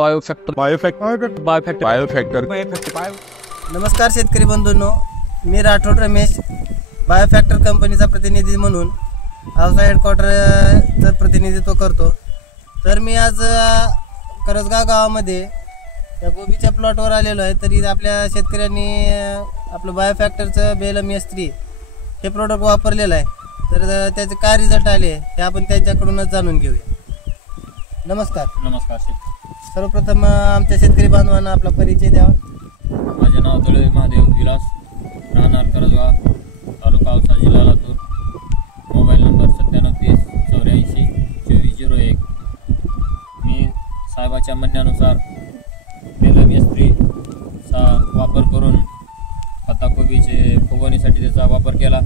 बायोफॅक्टर. नमस्कार शेतकरी बंधूंनो, मी राठोड रमेश बायोफॅक्टर कंपनीचा प्रतिनिधी म्हणून औसा हेडक्वार्टरचं प्रतिनिधित्व करतो. तर मी आज करसगाव गावामध्ये त्या गोबीच्या प्लॉटवर आलेलो आहे. तरी आपल्या शेतकऱ्यांनी आपलं बायोफॅक्टरचं बेलम S3 हे प्रोडक्ट वापरलेलं आहे. तर त्याचे काय रिझल्ट आले हे आपण त्यांच्याकडूनच जाणून घेऊया. नमस्कार. नमस्कार सर्वप्रथम आमच्या शेतकरी बांधवांना आपला परिचय द्यावा. माझे नाव तळे महादेव विलास, राहणार करसगाव, तालुका औसा, जिल्हा लातूर. Mobile number 9730842401. मी साहेबाच्या म्हणण्यानुसार बेलम S3 चा वापर करून पत्ताकोबीचे फुगवणीसाठी त्याचा वापर केला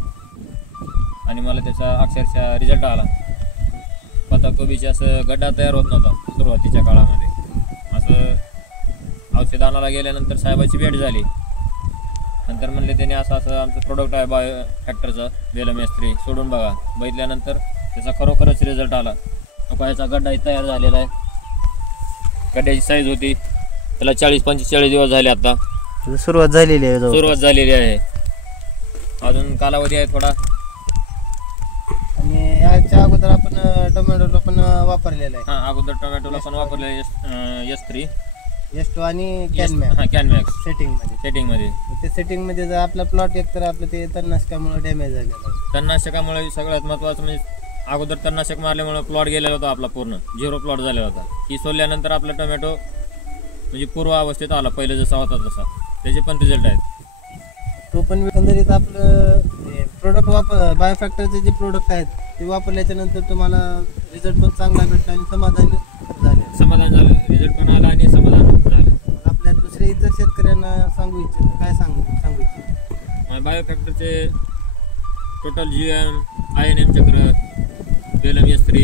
आणि मला त्याचा अक्षरशः रिझल्ट आला. पत्ताकोबीचे असं गड्डा तयार होत नव्हता सुरुवातीच्या काळामध्ये. असं औषध आणायला गेल्यानंतर साहेबाची भेट झाली. नंतर म्हणले त्याने असं आमचं प्रोडक्ट आहे बायोफॅक्टरचं बेलम S3 सोडून बघा. बघितल्यानंतर त्याचा खरोखरच रिझल्ट आला. ह्याचा गड्डाही तयार झालेला आहे. गड्ड्याची साईज होती, त्याला 40-45 दिवस झाले. आता सुरुवात झालेली आहे. अजून कालावधी आहे थोडा. आणि याच्या अगोदर आपण टोमॅटोला पण वापरलेलं आहे. हां, अगोदर टोमॅटोला पण वापरलेलं S3 S2 आणि कॅनमॅक्स कॅनमॅक्स सेटिंगमध्ये. ते सेटिंगमध्ये जर आपला प्लॉट एक तर आपलं ते तणनाशकामुळे डॅमेज झालेला आहे. तणनाशकामुळे सगळ्यात महत्त्वाचं म्हणजे अगोदर तणनाशक मारल्यामुळे प्लॉट गेलेला होता आपला, पूर्ण 0 प्लॉट झालेला होता. ही सोडल्यानंतर आपला टोमॅटो म्हणजे पूर्व अवस्थेत आला, पहिले जसा होता तसा. त्याचे पण रिझल्ट आहेत. तो पण एकंदरीत आपलं प्रोडक्ट बायोफॅक्टरचे जे प्रोडक्ट आहेत ते वापरल्याच्या नंतर तुम्हाला रिझल्ट पण चांगला भेटला आणि समाधान झालं. रिझल्ट पण आला आणि समाधान झालं. आपल्या दुसऱ्या इतर शेतकऱ्यांना सांगू इच्छितो बायोफॅक्टरचे टोटल GM, INM चक्र, बेलम S3,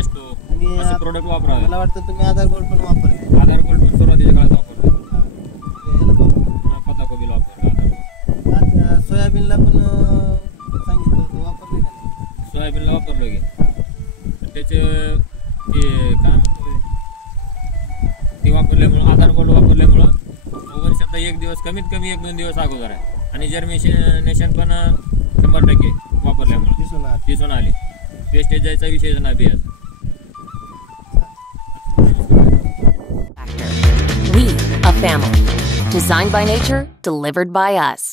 S2 आणि असे प्रोडक्ट वापरावे. मला वाटतं तुम्ही आधार गोल्ड पण वापरले. आधार गोल्ड पण सुरुवातीच्या काळात वापरतो. पत्ताकोबीला वापरतो. आता सोयाबीनला पण सांगितलं होतं, वापरले का नाही? सोयाबीनला वापरलो की त्याचे काय म्हणतो ते वापरल्यामुळं, आधार गोल्ड वापरल्यामुळं वर्षात एक दिवस कमीत कमी 1-2 दिवस अगोदर आहे. आणि जर्मिनेशन पण 100% वापरल्यामुळं दिसून आली. वेस्टेज जायचा विषयच नाही बियाचा. We, a family. Designed by nature, delivered by us.